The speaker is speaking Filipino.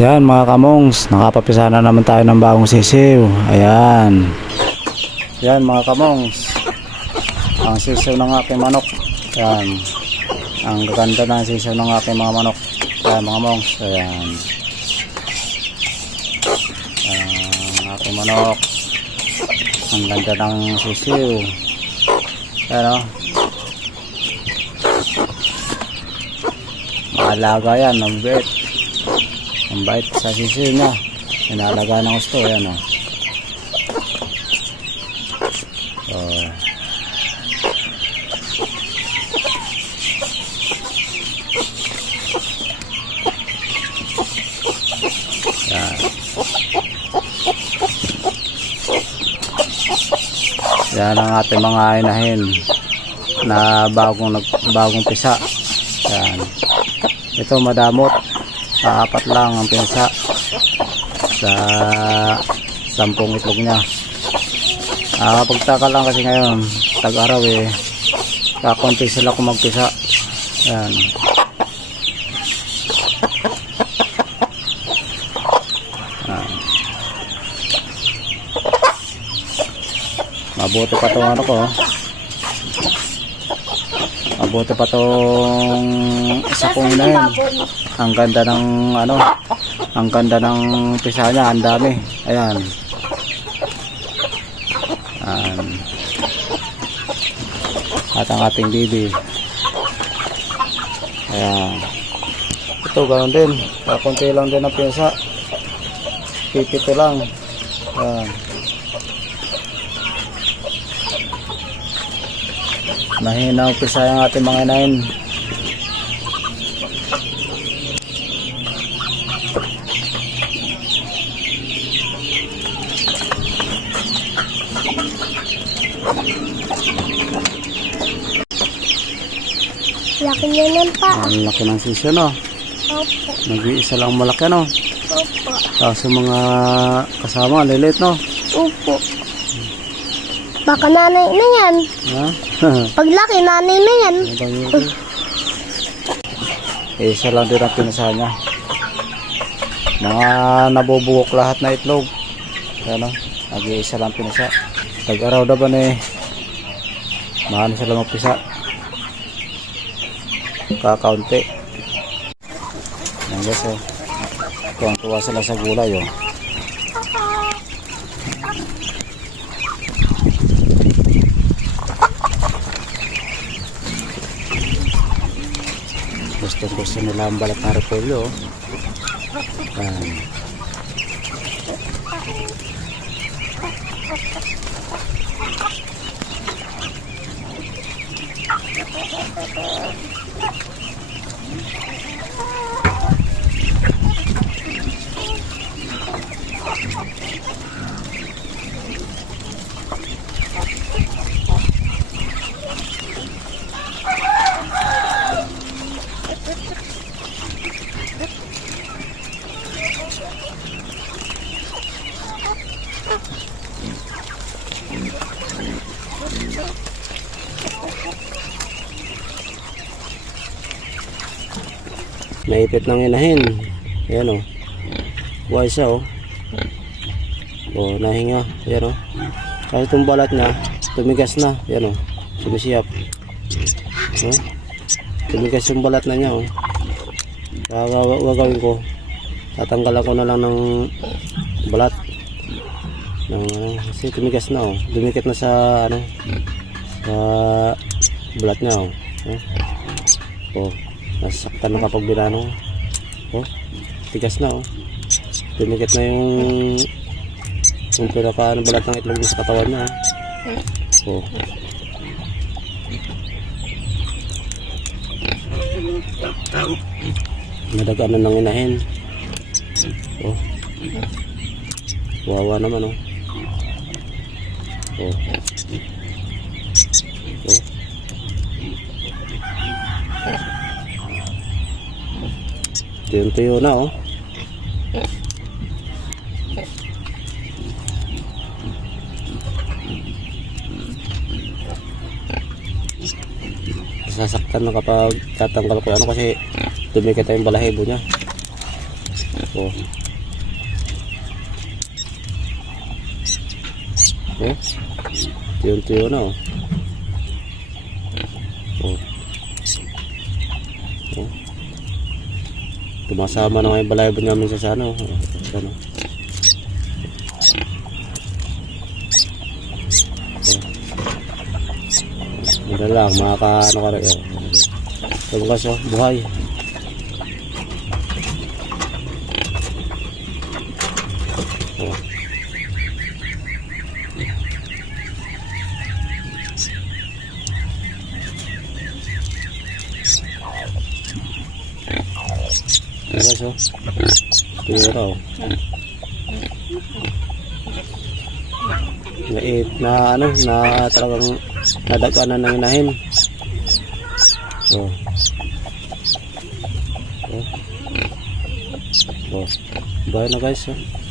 Yan mga kamongs, nakapapisa na naman tayo ng bagong sisiw. Ayan. Yan mga kamongs, ang sisiw ng aking manok. Yan. Ang gaganda ng sisiw ng aking mga manok. Ayan mga mongs. Ayan. Ang aking manok. Ang ganda ng sisiw. Ayan o. Maalaga yan, mabait. Ang bait sa sisiw niya. Inalaga ng gusto. Ayan o. So, yan. Yan ang ating mga inahin na bagong pisa. Yan. Ito madamot. Apat lang ang pinsa sa 10 itlog niya. Pagtaka lang kasi ngayon tag-araw kakunti sila kung magpisa. Yan. Mabuti pa itong ano ko. Mabuti pa itong isa kong na yun. Ang ganda ng ano, ang ganda ng pisa niya, ang dami. Ayan. At ang ating bibi. Ayan. Ito ganoon din. Kakunti lang din ang pisa. Pipito lang. Ayan. Mahina ang pisa yung ating mga inahin. Laki niya nun pa. Ang laki ng sisyo, no? Opo. Nag-iisa lang malaki, no? Opo. Tapos yung mga kasama, lilit, no? Opo. Baka nanay na yan. Ha? Paglaki, nanay na yan. Isa lang din ang pinasa niya. Mga nabubukok lahat na itlog. Ano? Nag-iisa lang pinasa. Tag-araw na ba na mahal sila magpisa. Kakaunti. Yan guys tuwang-tuwa sila sa gulay gusto nila ang balat na repolyo. Naipit ng inahin. Ayan o. Buhay siya o. O, nahinga. Ayan o. Kahit itong balat niya, tumigas na. Ayan o. Sumisiyap. O. Tumigas yung balat na niya o. Kaya gagawin ko, tatanggalan ko na lang ng balat. Kasi tumigas na o. Dumikit na sa ano, sa balat niya o. O. Nasaktan na kapag binano. Oh, tigas na oh. Tumikit na yung pinaka balat ng itlog sa katawan niya. Oh. Nadagaanan ng inahin. Oh. Wawa naman oh. Oh. Oh. Tuyo na oh. Sasaktan na kapag tatanggal ko ano kasi dumikit yung balahibo niya. Oh. Eh, tuyo-tuyo na oh. Oh. Oh. Tumasama na nga yung balayban namin sa ano. Ano. Muna lang, makaka-ano ka rin. So bukas oh, buhay. Oh. Bukas oh. Tuyo raw. Na ano, na talagang nadagkanan ng inahin. Oh. Oh. Oh. Bye na guys. Oh.